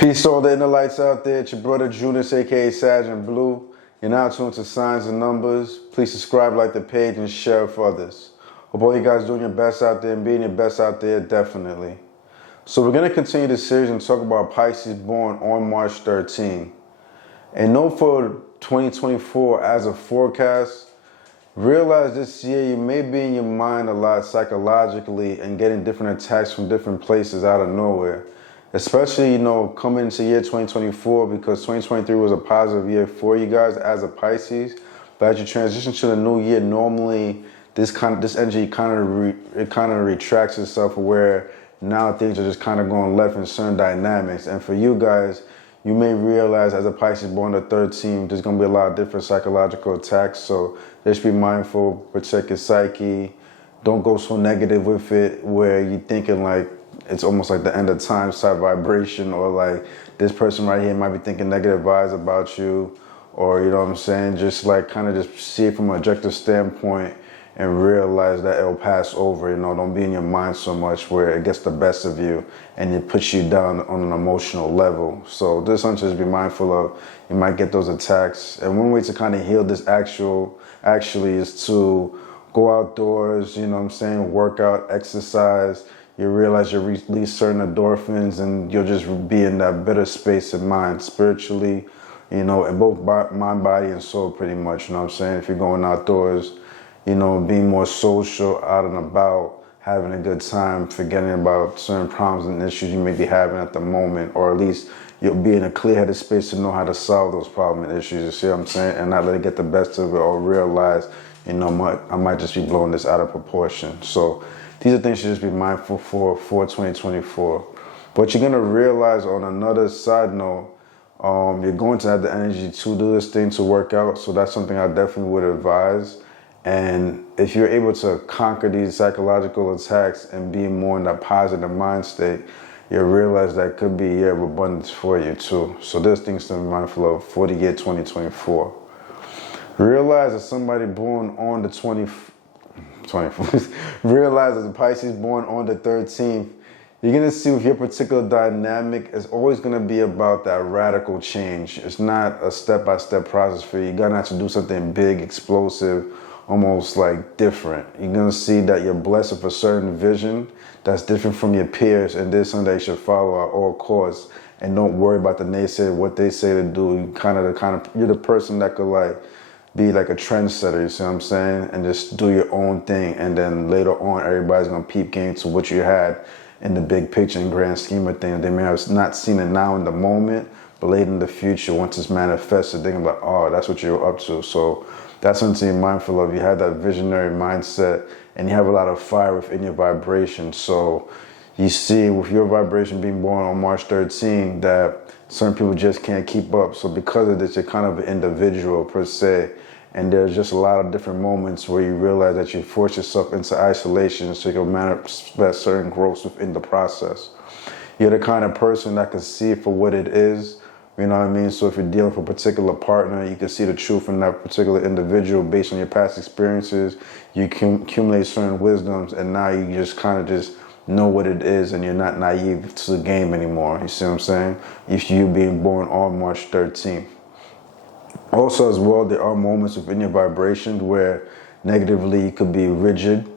Peace to all the inner lights out there. It's your brother Junis, aka Sergeant Blue. You're now tuned to Signs and Numbers. Please subscribe, like the page, and share it for others. Hope all you guys doing your best out there and being your best out there, definitely. So we're going to continue this series and talk about Pisces born on March 13. And note for 2024 as a forecast, realize this year you may be in your mind a lot psychologically and getting different attacks from different places out of nowhere. Especially, coming into year 2024, because 2023 was a positive year for you guys as a Pisces. But as you transition to the new year, normally this energy kind of retracts itself, where now things are just kind of going left in certain dynamics. And for you guys, you may realize as a Pisces born the 13th, there's going to be a lot of different psychological attacks. So just be mindful, protect your psyche. Don't go so negative with it where you're thinking like it's almost like the end of time type vibration, or like this person right here might be thinking negative vibes about you, or you know what I'm saying, just like kind of just see it from an objective standpoint and realize that it'll pass over. Don't be in your mind so much where it gets the best of you and it puts you down on an emotional level. So this one, just be mindful of, you might get those attacks. And one way to kind of heal this actually is to go outdoors, work out, exercise. You realize you release certain endorphins and you'll just be in that better space of mind spiritually, in both mind, body, and soul pretty much, if you're going outdoors, being more social, out and about, having a good time, forgetting about certain problems and issues you may be having at the moment, or at least you'll be in a clear-headed space to know how to solve those problems and issues, you see what I'm saying, and not let it get the best of it, or realize, I might just be blowing this out of proportion. So these are things you should just be mindful for 2024. But you're going to realize, on another side note, you're going to have the energy to do this thing, to work out. So that's something I definitely would advise. And if you're able to conquer these psychological attacks and be more in that positive mind state, you'll realize that could be a year of abundance for you too. So there's things to be mindful of for the year 2024. Realize that somebody born on the 24th, realize that the Pisces born on the 13th, you're going to see with your particular dynamic, it's always going to be about that radical change. It's not a step-by-step process for you. You're going to have to do something big, explosive, almost like different. You're going to see that you're blessed with a certain vision that's different from your peers, and this is something that you should follow at all costs. And don't worry about the naysayer, what they say to do. You're the person that could be like a trendsetter, you see what I'm saying? And just do your own thing. And then later on, everybody's going to peep game to what you had in the big picture and grand scheme of things. They may have not seen it now in the moment, but later in the future, once it's manifested, they're going to be like, oh, that's what you're up to. So that's something to be mindful of. You have that visionary mindset and you have a lot of fire within your vibration. So you see with your vibration being born on March 13, that certain people just can't keep up. So because of this, you're kind of an individual per se. And there's just a lot of different moments where you realize that you force yourself into isolation so you can manifest certain growth within the process. You're the kind of person that can see it for what it is. You know what I mean? So if you're dealing with a particular partner, you can see the truth in that particular individual based on your past experiences. You can accumulate certain wisdoms, and now you just kind of just know what it is, and you're not naive to the game anymore. You see what I'm saying? If you being born on March 13th. Also as well, there are moments within your vibration where negatively you could be rigid,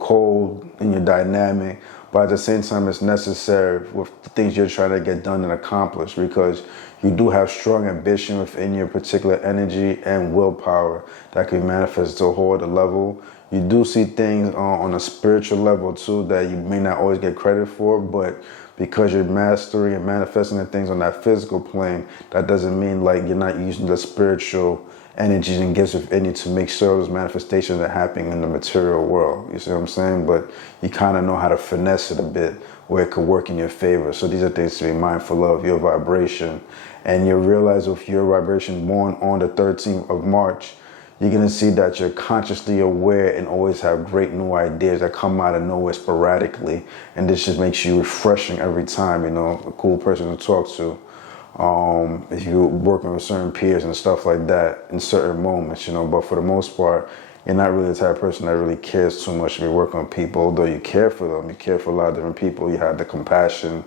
cold in your dynamic, but at the same time it's necessary with the things you're trying to get done and accomplish, because you do have strong ambition within your particular energy and willpower that can manifest to a whole other level. You do see things on a spiritual level too that you may not always get credit for, but because you're mastering and manifesting the things on that physical plane, that doesn't mean like you're not using the spiritual energies and gifts within you to make sure those manifestations are happening in the material world. You see what I'm saying? But you kind of know how to finesse it a bit where it could work in your favor. So these are things to be mindful of, your vibration. And you realize with your vibration born on the 13th of March, you're going to see that you're consciously aware and always have great new ideas that come out of nowhere sporadically. And this just makes you refreshing every time, a cool person to talk to. If you're working with certain peers and stuff like that in certain moments, but for the most part, you're not really the type of person that really cares too much to be working with people, although you care for them. You care for a lot of different people. You have the compassion,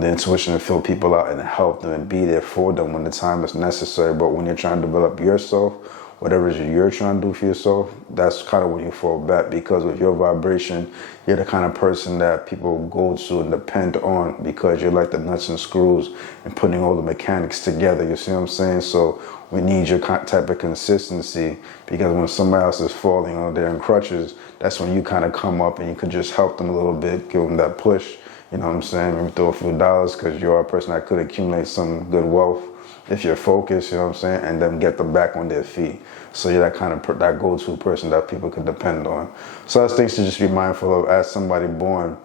the intuition to fill people out and help them and be there for them when the time is necessary. But when you're trying to develop yourself, whatever it is you're trying to do for yourself, that's kind of when you fall back, because with your vibration, you're the kind of person that people go to and depend on, because you're like the nuts and screws and putting all the mechanics together. You see what I'm saying? So we need your type of consistency, because when somebody else is falling or they're in crutches, that's when you kind of come up and you can just help them a little bit, give them that push. You know what I'm saying? Maybe throw a few dollars, because you're a person that could accumulate some good wealth if you're focused, you know what I'm saying, and then get them back on their feet. So you're that kind of that go-to person that people can depend on. So that's things to just be mindful of as somebody born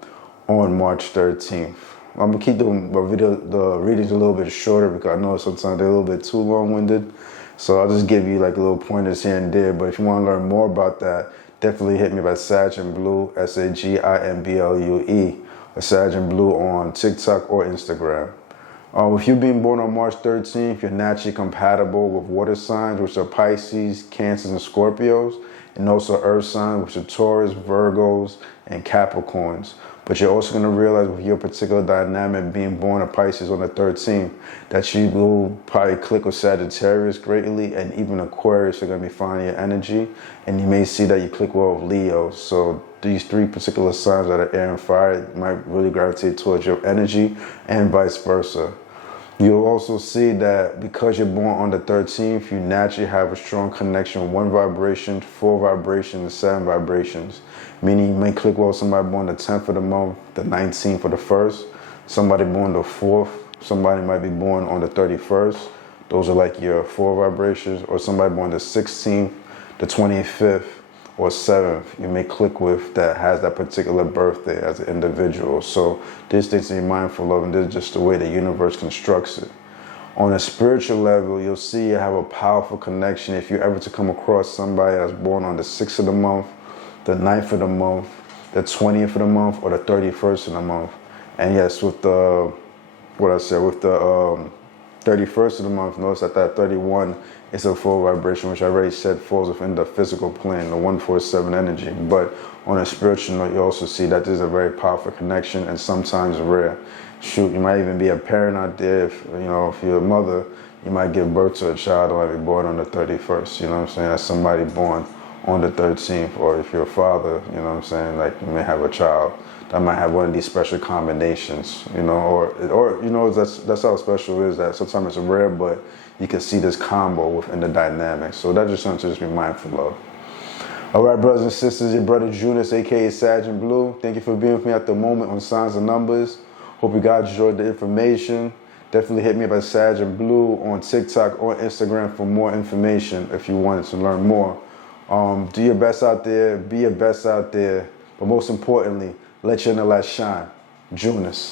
on March 13th. I'm gonna keep the readings a little bit shorter, because I know sometimes they're a little bit too long-winded. So I'll just give you like little pointers here and there. But if you want to learn more about that, definitely hit me by Saginblue, SAGINBLUE, or Saginblue on TikTok or Instagram. If you're being born on March 13th, you're naturally compatible with water signs, which are Pisces, Cancers, and Scorpios, and also earth signs, which are Taurus, Virgos, and Capricorns. But you're also going to realize with your particular dynamic, being born a Pisces on the 13th, that you will probably click with Sagittarius greatly, and even Aquarius are going to be finding your energy. And you may see that you click well with Leo. So these three particular signs that are air and fire might really gravitate towards your energy, and vice versa. You'll also see that because you're born on the 13th, you naturally have a strong connection with 1 vibration, 4 vibrations, and 7 vibrations. Meaning you may click well with somebody born the 10th of the month, the 19th, or the 1st. Somebody born the 4th. Somebody might be born on the 31st. Those are like your 4 vibrations. Or somebody born the 16th, the 25th, or 7th, you may click with, that has that particular birthday as an individual. So these things to be mindful of, and this is just the way the universe constructs it. On a spiritual level, you'll see you have a powerful connection if you're ever to come across somebody that's born on the 6th of the month, the 9th of the month, the 20th of the month, or the 31st of the month. And yes, with the, with the 31st of the month, notice that 31 is a full vibration, which I already said falls within the physical plane, the 147 energy. But on a spiritual note, you also see that this is a very powerful connection, and sometimes rare. Shoot, you might even be a parent out there. If if you're a mother, you might give birth to a child who might be born on the 31st. You know what I'm saying? That's somebody born on the 13th. Or if you're a father, you know what I'm saying, like you may have a child that might have one of these special combinations, or that's how special it is, that sometimes it's rare, but you can see this combo within the dynamics. So that's just something to just be mindful of. All right, brothers and sisters, your brother Junus, aka Saginblue. Thank you for being with me at the moment on Signs and Numbers. Hope you guys enjoyed the information. Definitely hit me up at Saginblue on TikTok or Instagram for more information if you wanted to learn more. Do your best out there, be your best out there, but most importantly, let your inner light shine. Junus.